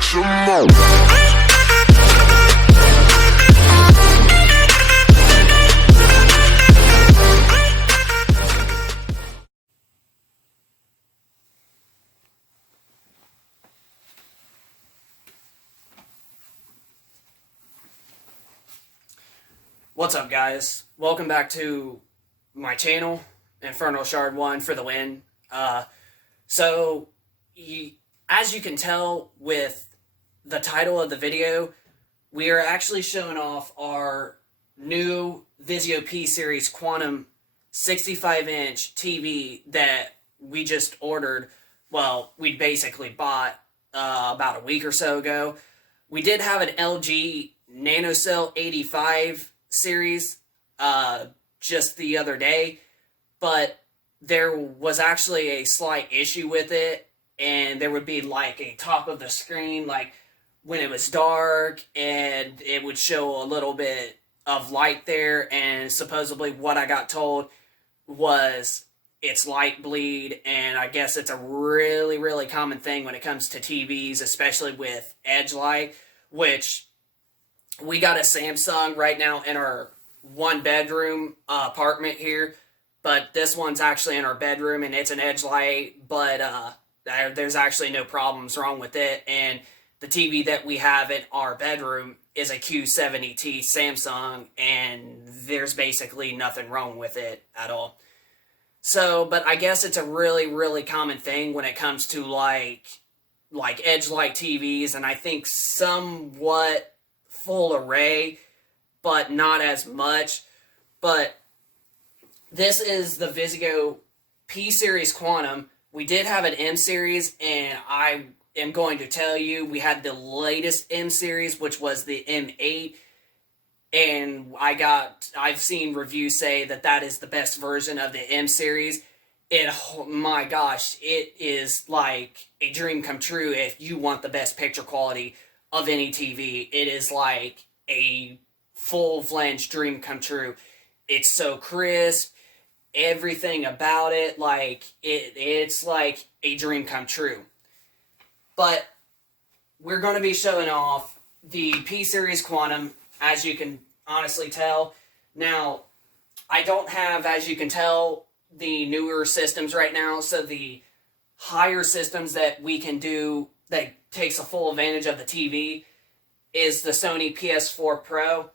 get your mo. What's up, guys? Welcome back to my channel, Infernal Shard 1 for the win. As you can tell with the title of the video, we are actually showing off our new Vizio P-Series Quantum 65-inch TV that we just ordered. Well, we basically bought about a week or so ago. We did have an LG NanoCell 85 series just the other day, but there was actually a slight issue with it, and there would be like a top of the screen, like when it was dark, and it would show a little bit of light there, and supposedly what I got told was it's light bleed, and I guess it's a really common thing when it comes to TVs, especially with edge light, which we got a Samsung right now in our one-bedroom apartment here, but this one's actually in our bedroom, and it's an edge light, but there's actually no problems wrong with it, and the TV that we have in our bedroom is a Q70T Samsung, and there's basically nothing wrong with it at all. So, but I guess it's a really common thing when it comes to like edge light TVs, and I think somewhat full array, but not as much. But this is the Vizio P-Series Quantum. We did have an M-Series, and I am going to tell you, we had the latest M-Series, which was the M8, and I've seen reviews say that that is the best version of the M-Series. Oh my gosh, it is like a dream come true if you want the best picture quality of any TV. It is like a full-fledged dream come true. It's so crisp, everything about it, like it's like a dream come true. But we're going to be showing off the P-Series Quantum, as you can honestly tell. Now, I don't have, as you can tell, the newer systems right now, so the higher systems that we can do that takes a full advantage of the TV is the Sony PS4 Pro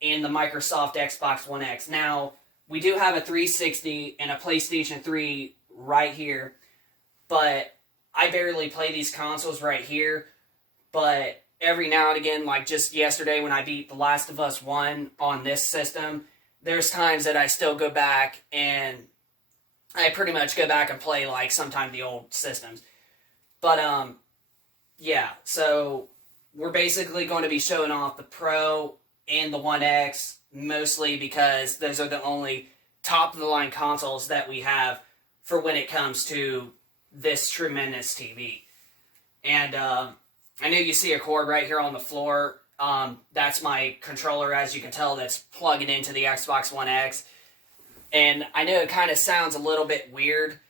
and the Microsoft Xbox One X. Now, we do have a 360 and a PlayStation 3 right here, but I barely play these consoles right here, but every now and again, like just yesterday when I beat The Last of Us 1 on this system, there's times that I still go back and I pretty much go back and play like sometime the old systems. But yeah, so we're basically going to be showing off the Pro and the One X, mostly because those are the only top-of-the-line consoles that we have for when it comes to this tremendous TV. And I know you see a cord right here on the floor. That's my controller, as you can tell, that's plugging into the Xbox One X. And I know it kind of sounds a little bit weird,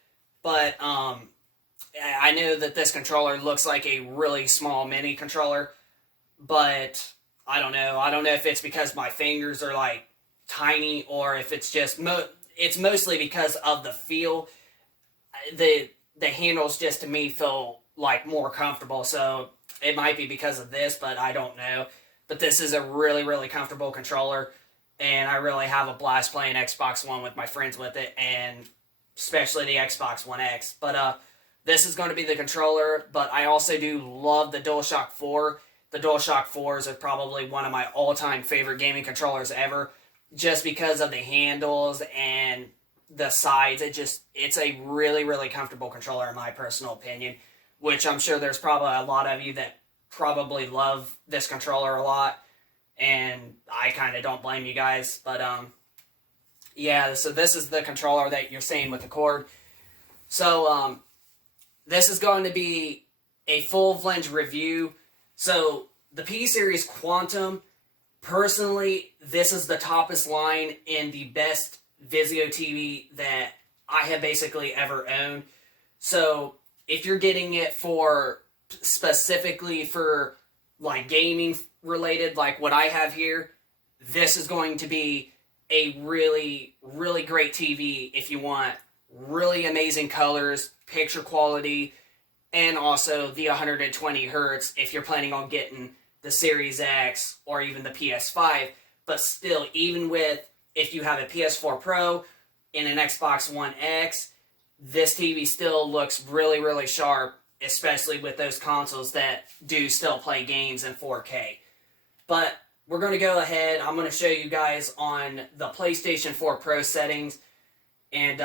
but I know that this controller looks like a really small mini controller, but I don't know. I don't know if it's because my fingers are like tiny, or if it's just it's mostly because of the feel. The handles just to me feel like more comfortable, so it might be because of this, but I don't know. But this is a really comfortable controller, and I really have a blast playing Xbox One with my friends with it, and especially the Xbox One X. But this is going to be the controller, but I also do love the DualShock 4. The DualShock 4s are probably one of my all-time favorite gaming controllers ever, just because of the handles and the sides. It's a really comfortable controller in my personal opinion, which I'm sure there's probably a lot of you that probably love this controller a lot, and I kind of don't blame you guys. But yeah, so this is the controller that you're seeing with the cord. So this is going to be a full-fledged review. So the P-Series Quantum, personally, this is the toppest line in the best Vizio TV that I have basically ever owned. So if you're getting it for specifically for like gaming related, like what I have here, this is going to be a really, really great TV if you want really amazing colors, picture quality, and also the 120 hertz if you're planning on getting the Series X or even the PS5. But still, even with, if you have a PS4 Pro and an Xbox One X, this TV still looks really, really sharp, especially with those consoles that do still play games in 4K. But we're going to go ahead. I'm going to show you guys on the PlayStation 4 Pro settings. And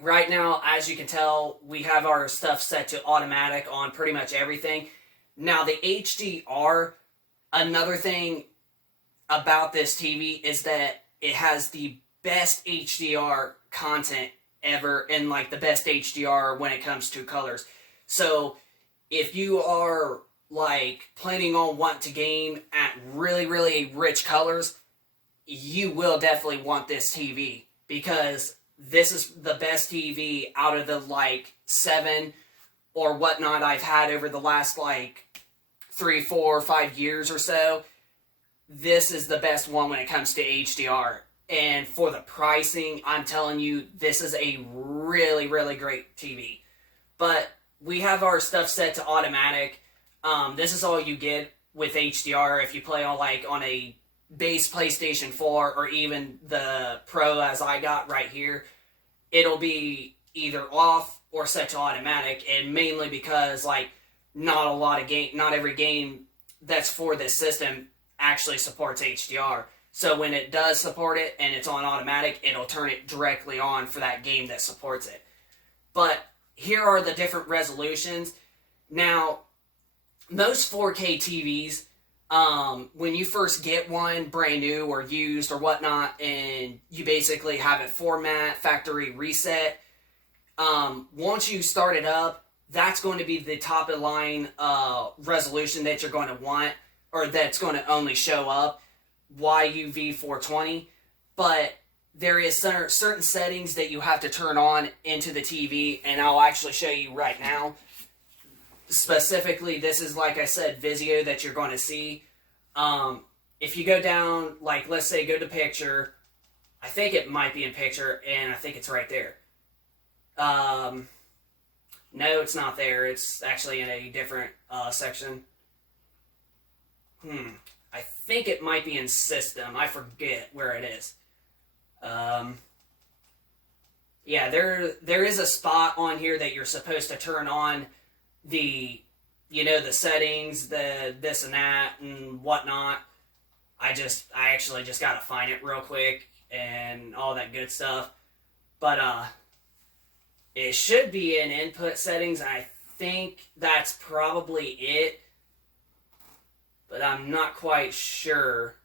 right now, as you can tell, we have our stuff set to automatic on pretty much everything. Now, the HDR, another thing about this TV is that it has the best HDR content ever, and like the best HDR when it comes to colors. So if you are like planning on wanting to game at really, really rich colors, you will definitely want this TV, because this is the best TV out of the like 7 or whatnot I've had over the last like 3, 4, 5 years or so. This is the best one when it comes to HDR. And for the pricing, I'm telling you, this is a really, really great TV. But we have our stuff set to automatic. This is all you get with HDR if you play on a base PlayStation 4 or even the Pro as I got right here. It'll be either off or set to automatic, and mainly because like not every game that's for this system actually supports HDR. So when it does support it and it's on automatic, it'll turn it directly on for that game that supports it. But here are the different resolutions. Now, most 4K TVs, when you first get one brand new or used or whatnot, and you basically have it format, factory reset, once you start it up, that's going to be the top of the line resolution that you're going to want, or that's going to only show up. YUV 420, but there is certain settings that you have to turn on into the TV, and I'll actually show you right now. Specifically, this is, like I said, Vizio that you're going to see. If you go down, like, let's say, go to picture. I think it might be in picture, and I think it's right there. No, it's not there. It's actually in a different section. I think it might be in system. I forget where it is. Yeah, there is a spot on here that you're supposed to turn on the settings, the this and that and whatnot. I actually just gotta find it real quick and all that good stuff. But it should be in input settings. I think that's probably it, but I'm not quite sure.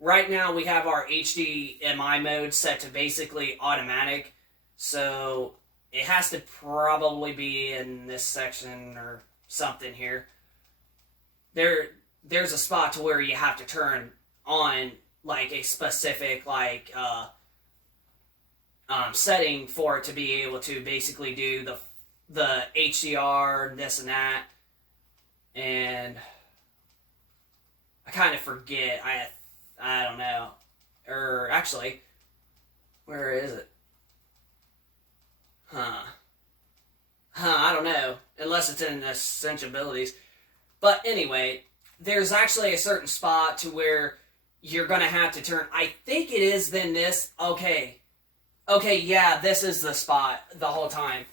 Right now we have our HDMI mode set to basically automatic, so it has to probably be in this section or something here. There's a spot to where you have to turn on like a specific setting for it to be able to basically do the HDR, this and that, and I kind of forget. I don't know. Or actually, where is it? I don't know. Unless it's in Essential Abilities. But anyway, there's actually a certain spot to where you're going to have to turn. I think it is then this. Okay, yeah, this is the spot the whole time.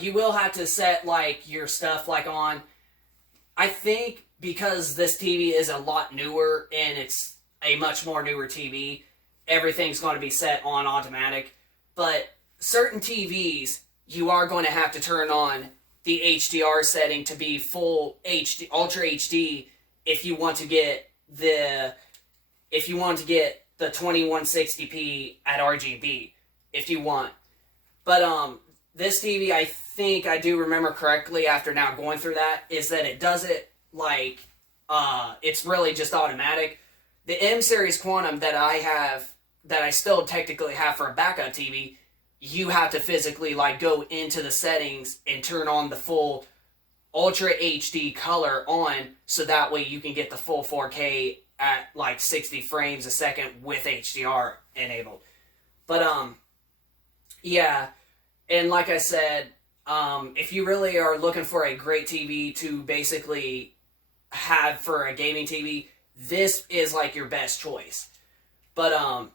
You will have to set like your stuff like on. I think because this TV is a lot newer and it's a much more newer TV, everything's going to be set on automatic. But certain TVs, you are going to have to turn on the HDR setting to be full HD, Ultra HD, if you want to get the 2160p at RGB, if you want. But this TV, I think I do remember correctly after now going through that, is that it does it like it's really just automatic. The M series Quantum that I have, that I still technically have for a backup TV, you have to physically like go into the settings and turn on the full Ultra HD color on, so that way you can get the full 4K at like 60 frames a second with HDR enabled. But yeah, and like I said, if you really are looking for a great TV to basically have for a gaming TV, this is like your best choice. But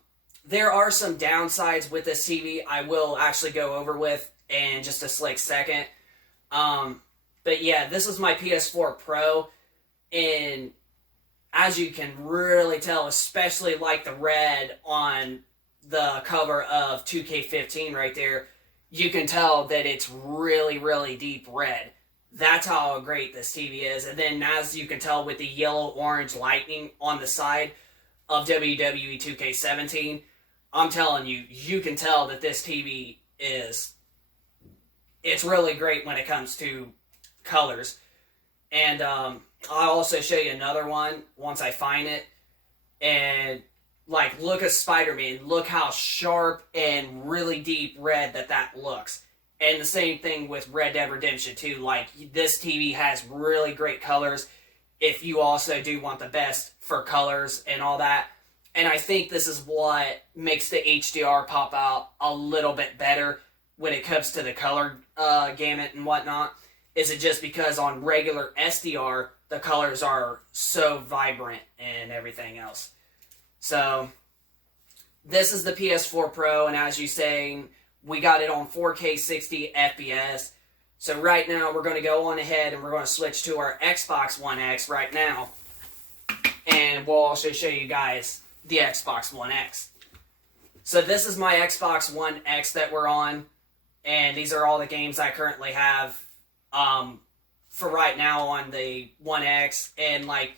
there are some downsides with this TV I will actually go over with in just a slick second. But yeah, this is my PS4 Pro, and as you can really tell, especially like the red on the cover of 2K15 right there, you can tell that it's really, really deep red. That's how great this TV is. And then as you can tell with the yellow-orange lightning on the side of WWE 2K17, I'm telling you, you can tell that this TV it's really great when it comes to colors. And I'll also show you another one once I find it. And like, look at Spider-Man. Look how sharp and really deep red that looks. And the same thing with Red Dead Redemption 2. Like, this TV has really great colors if you also do want the best for colors and all that. And I think this is what makes the HDR pop out a little bit better when it comes to the color gamut and whatnot. Is it just because on regular SDR, the colors are so vibrant and everything else. So, this is the PS4 Pro, and as you saying, we got it on 4K 60 FPS. So right now, we're going to go on ahead and we're going to switch to our Xbox One X right now. And we'll also show you guys the Xbox One X. So this is my Xbox One X that we're on. And these are all the games I currently have for right now on the One X. And like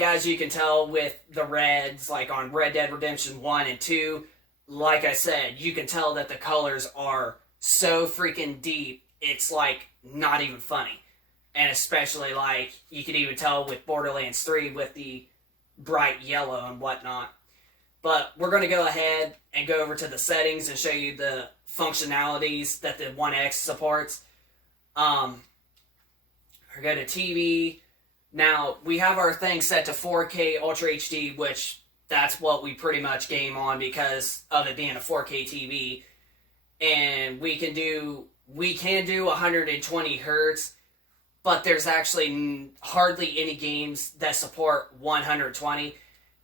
as you can tell with the reds, like on Red Dead Redemption 1 and 2, like I said, you can tell that the colors are so freaking deep, it's like not even funny. And especially like, you can even tell with Borderlands 3 with the bright yellow and whatnot. But we're going to go ahead and go over to the settings and show you the functionalities that the One X supports. We'll go to TV. Now, we have our thing set to 4K Ultra HD, which that's what we pretty much game on because of it being a 4K TV. And we can do 120 hertz, but there's actually hardly any games that support 120.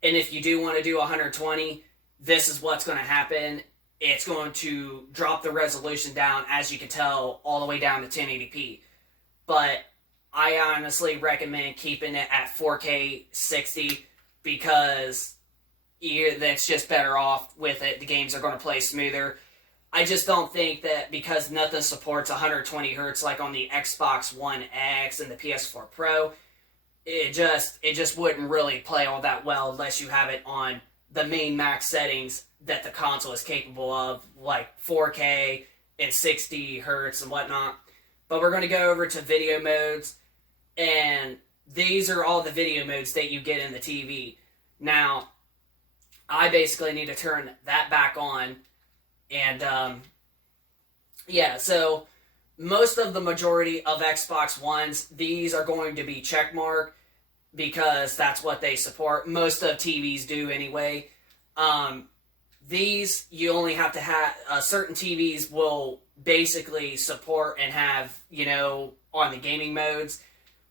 And if you do want to do 120, this is what's going to happen. It's going to drop the resolution down, as you can tell, all the way down to 1080p. But I honestly recommend keeping it at 4K 60 because that's just better off with it. The games are going to play smoother. I just don't think that because nothing supports 120 hertz like on the Xbox One X and the PS4 Pro, it just wouldn't really play all that well unless you have it on the main max settings that the console is capable of, like 4K and 60 hertz and whatnot. But we're going to go over to video modes, and these are all the video modes that you get in the TV. Now, I basically need to turn that back on, and yeah, so most of the majority of Xbox Ones, these are going to be checkmark because that's what they support. Most of TVs do anyway. These, you only have to have, certain TVs will basically support and have, you know, on the gaming modes.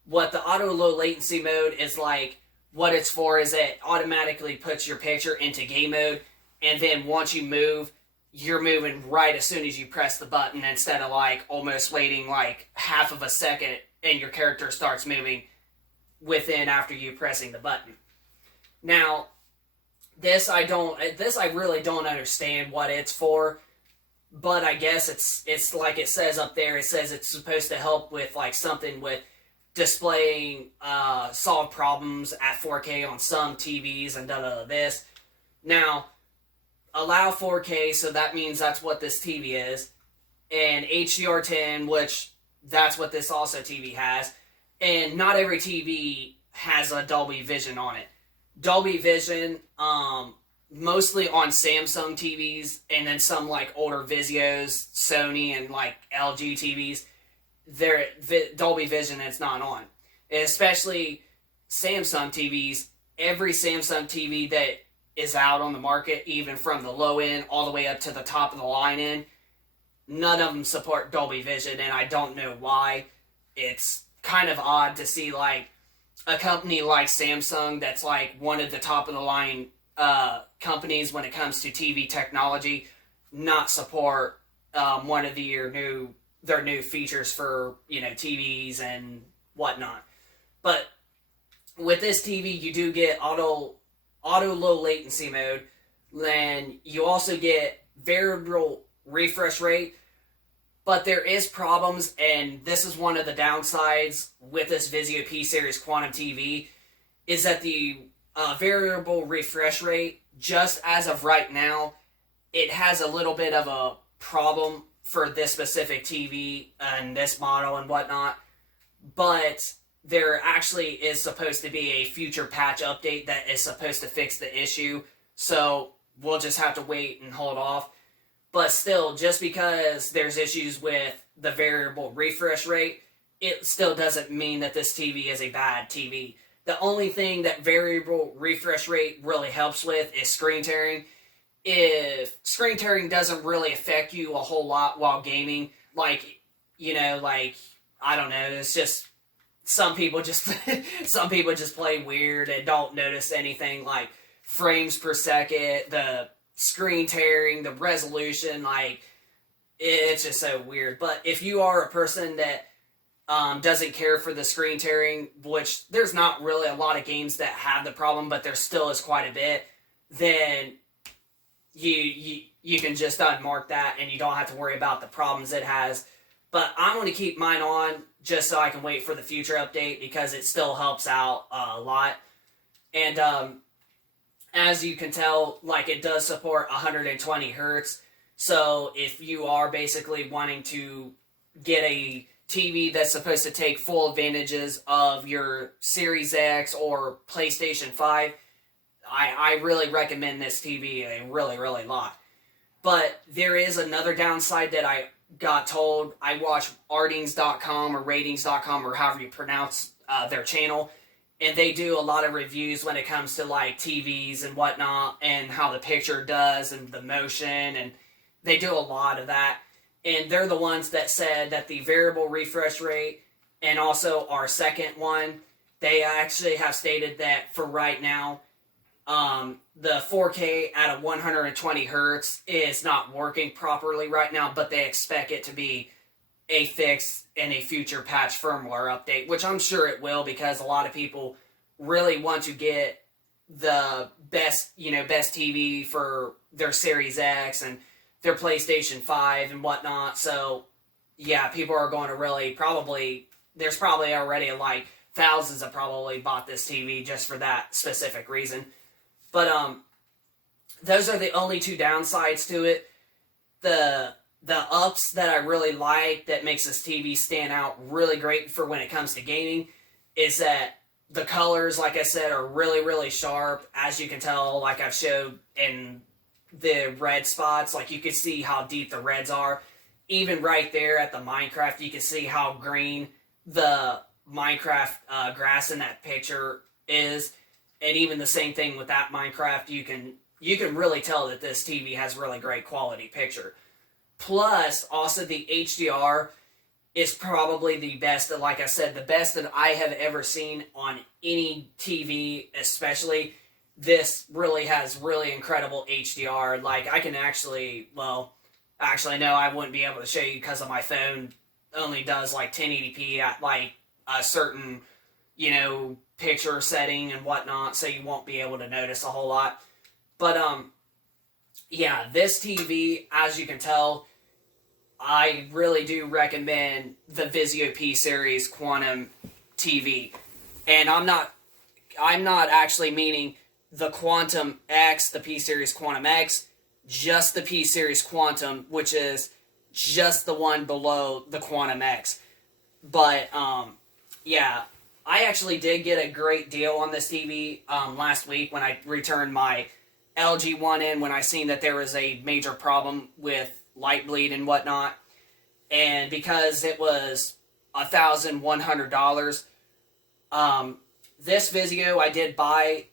What the auto low latency mode is like, what it's for is it automatically puts your picture into game mode, and then once you move, you're moving right as soon as you press the button instead of like almost waiting like half of a second and your character starts moving within after you pressing the button. Now, this I really don't understand what it's for, but I guess it's like it says up there, it says it's supposed to help with like something with displaying solve problems at 4K on some TVs and this. Now, allow 4K, so that means that's what this TV is, and HDR10, which that's what this also TV has, and not every TV has a Dolby Vision on it. Dolby Vision, mostly on Samsung TVs, and then some like older Vizios, Sony, and like LG TVs. Dolby Vision it's not on. And especially Samsung TVs. Every Samsung TV that is out on the market, even from the low end all the way up to the top of the line end, none of them support Dolby Vision, and I don't know why. It's kind of odd to see like a company like Samsung, that's like one of the top of the line companies when it comes to TV technology, not support one of their new features for TVs and whatnot. But with this TV, you do get auto low latency mode. Then you also get variable refresh rate. But there is problems, and this is one of the downsides with this Vizio P Series Quantum TV, is that the variable refresh rate, just as of right now, it has a little bit of a problem for this specific TV and this model and whatnot. But there actually is supposed to be a future patch update that is supposed to fix the issue. So we'll just have to wait and hold off. But still, just because there's issues with the variable refresh rate, it still doesn't mean that this TV is a bad TV. The only thing that variable refresh rate really helps with is screen tearing. If screen tearing doesn't really affect you a whole lot while gaming, I don't know, it's just some people just play weird and don't notice anything like frames per second, the screen tearing, the resolution, it's just so weird. But if you are a person that doesn't care for the screen tearing, which there's not really a lot of games that have the problem, but there still is quite a bit, then you can just unmark that and you don't have to worry about the problems it has. But I'm going to keep mine on just so I can wait for the future update, because it still helps out a lot. And as you can tell, it does support 120 hertz. So if you are basically wanting to get a TV that's supposed to take full advantages of your Series X or PlayStation 5, I really recommend this TV a really, really lot. But there is another downside that I got told. I watch Ratings.com or Ratings.com, or however you pronounce their channel. And they do a lot of reviews when it comes to TVs and whatnot, and how the picture does and the motion, and they do a lot of that. And they're the ones that said that the variable refresh rate, and also our second one, they actually have stated that for right now, the 4K at a 120 hertz is not working properly right now, but they expect it to be a fix in a future patch firmware update, which I'm sure it will, because a lot of people really want to get the best TV for their Series X and their PlayStation 5 and whatnot. So yeah, people are going to really there's probably already thousands have probably bought this TV just for that specific reason. But those are the only two downsides to it. The ups that I really like that makes this TV stand out really great for when it comes to gaming is that the colors, like I said, are really, really sharp. As you can tell, like I've showed in the red spots, you can see how deep the reds are. Even right there at the Minecraft, you can see how green the Minecraft grass in that picture is. And even the same thing with that Minecraft, you can really tell that this TV has really great quality picture. Plus, also the HDR is probably the best, like I said, the best that I have ever seen on any TV, especially. This really has really incredible HDR. I can actually, no, I wouldn't be able to show you because of my phone only does 1080p at a certain, picture setting and whatnot, so you won't be able to notice a whole lot. But, yeah, this TV, as you can tell, I really do recommend the Vizio P Series Quantum TV. And I'm not actually meaning the Quantum X, the P Series Quantum X, just the P Series Quantum, which is just the one below the Quantum X. But, yeah, I actually did get a great deal on this TV last week when I returned my LG One in when I seen that there was a major problem with light bleed and whatnot. And because it was $1,100, this Vizio I did buy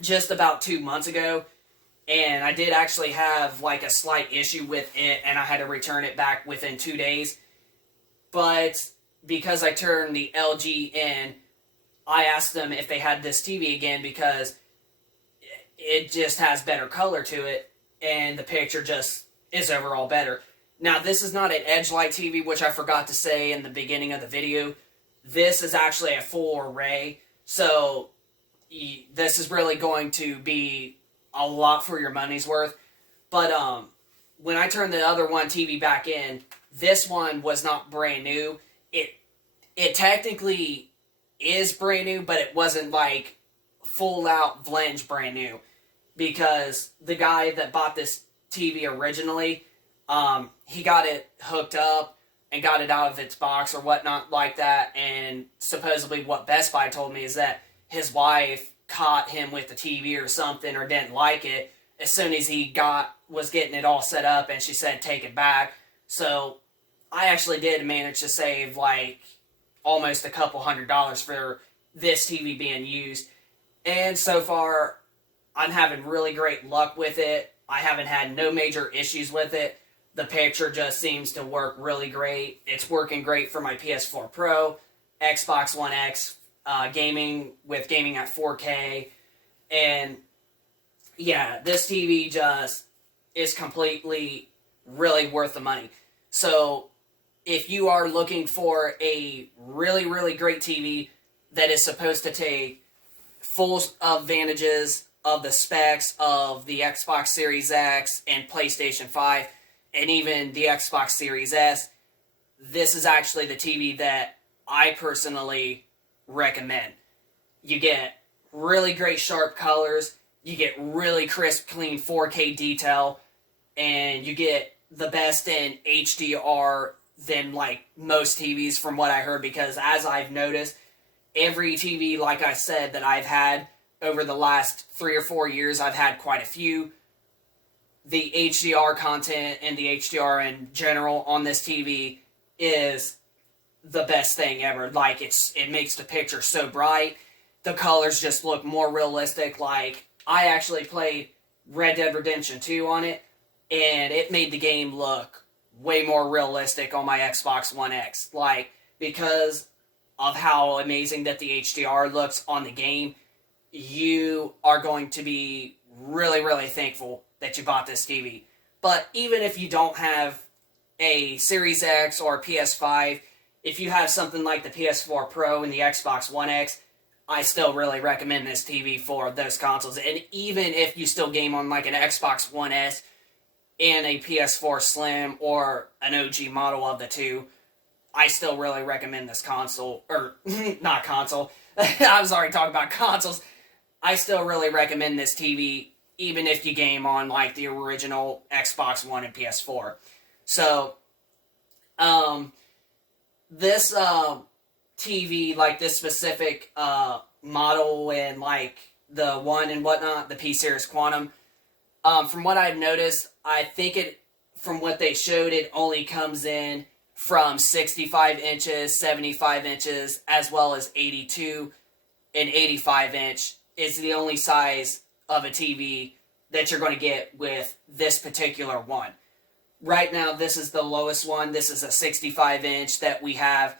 just about 2 months ago, and I did actually have like a slight issue with it, and I had to return it back within 2 days. But because I turned the LG in, I asked them if they had this TV again because it just has better color to it, and the picture just is overall better. Now, this is not an edge light TV, which I forgot to say in the beginning of the video. This is actually a full array, so this is really going to be a lot for your money's worth. But when I turned the other one TV back in, this one was not brand new. It technically is brand new, but it wasn't like full out Vlenge brand new, because the guy that bought this TV originally, he got it hooked up and got it out of its box or whatnot like that, and supposedly what Best Buy told me is that his wife caught him with the TV or something, or didn't like it as soon as he was getting it all set up, and she said take it back. So I actually did manage to save like almost a couple $100 for this TV being used, and so far I'm having really great luck with it. I haven't had no major issues with it. The picture just seems to work really great. It's working great for my PS4 Pro, Xbox One X, gaming at 4K. And yeah, this TV just is completely really worth the money. So if you are looking for a really, really great TV that is supposed to take full advantages of the specs of the Xbox Series X and PlayStation 5, and even the Xbox Series S, this is actually the TV that I personally recommend. You get really great sharp colors, you get really crisp, clean 4K detail, and you get the best in HDR than like most TVs from what I heard, because as I've noticed, every TV, like I said, that I've had over the last 3 or 4 years, I've had quite a few. The HDR content and the HDR in general on this TV is the best thing ever. Like, it makes the picture so bright. The colors just look more realistic. Like, I actually played Red Dead Redemption 2 on it, and it made the game look way more realistic on my Xbox One X. Like, because of how amazing that the HDR looks on the game, you are going to be really, really thankful that you bought this TV. But even if you don't have a Series X or a PS5, if you have something like the PS4 Pro and the Xbox One X, I still really recommend this TV for those consoles. And even if you still game on like an Xbox One S and a PS4 Slim or an OG model of the two, I still really recommend this console. Or, not console. I was already talking about consoles. I still really recommend this TV, even if you game on like the original Xbox One and PS4. So, this TV, like this specific model and like the one and whatnot, the P-Series Quantum, from what I've noticed, I think from what they showed, it only comes in from 65 inches, 75 inches, as well as 82 and 85 inch is the only size of a TV that you're going to get with this particular one. Right now, this is the lowest one. This is a 65 inch that we have.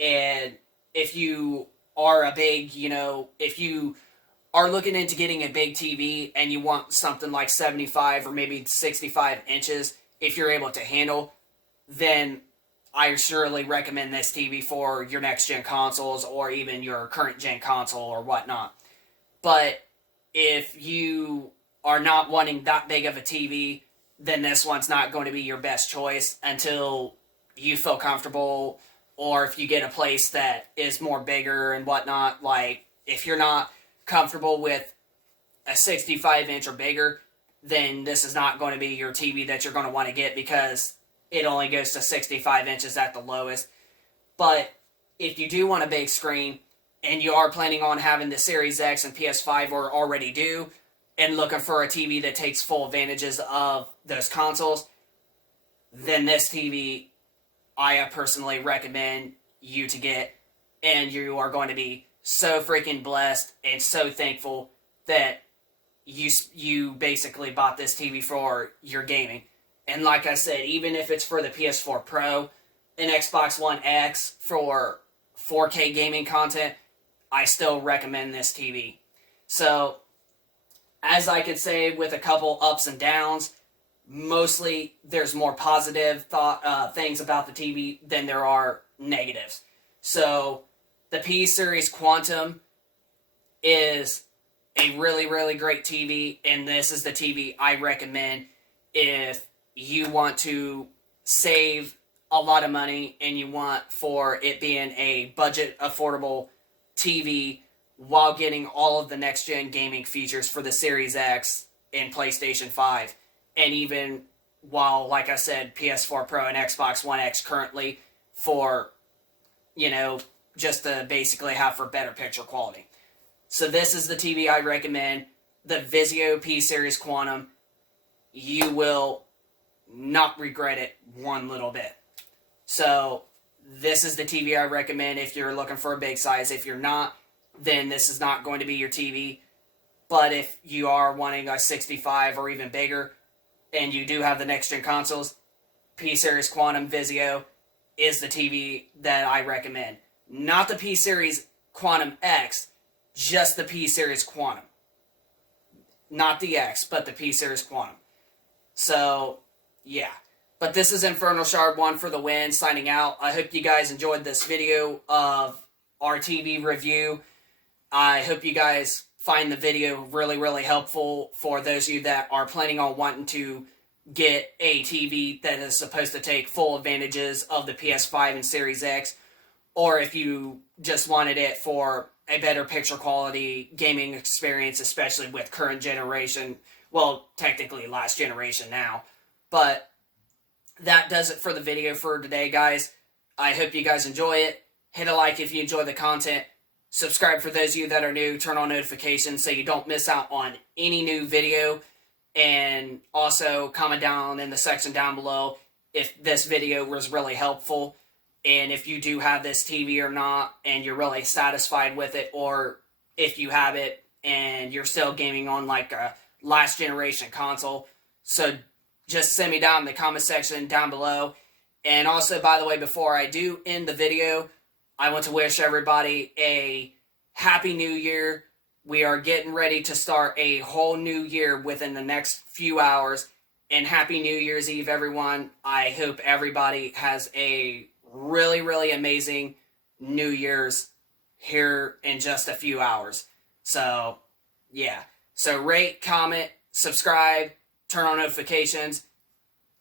And if you are a big, if you are looking into getting a big TV and you want something like 75 or maybe 65 inches, if you're able to handle, then I surely recommend this TV for your next-gen consoles or even your current-gen console or whatnot. But if you are not wanting that big of a TV, then this one's not going to be your best choice until you feel comfortable, or if you get a place that is more bigger and whatnot. Like, if you're not comfortable with a 65 inch or bigger, then this is not going to be your TV that you're going to want to get, because it only goes to 65 inches at the lowest. But if you do want a big screen and you are planning on having the Series X and PS5 or already do, and looking for a TV that takes full advantages of those consoles, then this TV I personally recommend you to get, and you are going to be so freaking blessed and so thankful that you basically bought this TV for your gaming. And like I said, even if it's for the PS4 Pro and Xbox One X for 4K gaming content, I still recommend this TV. So, as I could say, with a couple ups and downs, mostly there's more positive things about the TV than there are negatives. So, the P Series Quantum is a really, really great TV, and this is the TV I recommend if you want to save a lot of money and you want for it being a budget affordable TV while getting all of the next gen gaming features for the Series X and PlayStation 5, and even while, like I said, PS4 Pro and Xbox One X currently for, just to basically have for better picture quality. So this is the TV I recommend, the Vizio P Series Quantum. You will not regret it one little bit. So this is the TV I recommend if you're looking for a big size. If you're not, then this is not going to be your TV. But if you are wanting a 65 or even bigger, and you do have the next gen consoles, P Series Quantum Vizio is the TV that I recommend. Not the P Series Quantum X, just the P Series Quantum. Not the X, but the P Series Quantum. So, yeah. But this is Infernal Shard 1 for the win, signing out. I hope you guys enjoyed this video of our TV review. I hope you guys find the video really, really helpful for those of you that are planning on wanting to get a TV that is supposed to take full advantages of the PS5 and Series X, or if you just wanted it for a better picture quality gaming experience, especially with current generation, well, technically last generation now. But that does it for the video for today, guys. I hope you guys enjoy it. Hit a like if you enjoy the content. Subscribe for those of you that are new. Turn on notifications so you don't miss out on any new video. And also comment down in the section down below if this video was really helpful, and if you do have this TV or not, and you're really satisfied with it, or if you have it and you're still gaming on like a last generation console. So just send me down in the comment section down below. And also, by the way, before I do end the video, I want to wish everybody a Happy New Year. We are getting ready to start a whole new year within the next few hours. And Happy New Year's Eve, everyone. I hope everybody has a really, really amazing New Year's here in just a few hours. So, yeah. So rate, comment, subscribe, turn on notifications,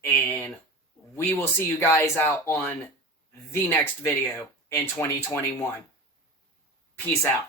and we will see you guys out on the next video in 2021. Peace out.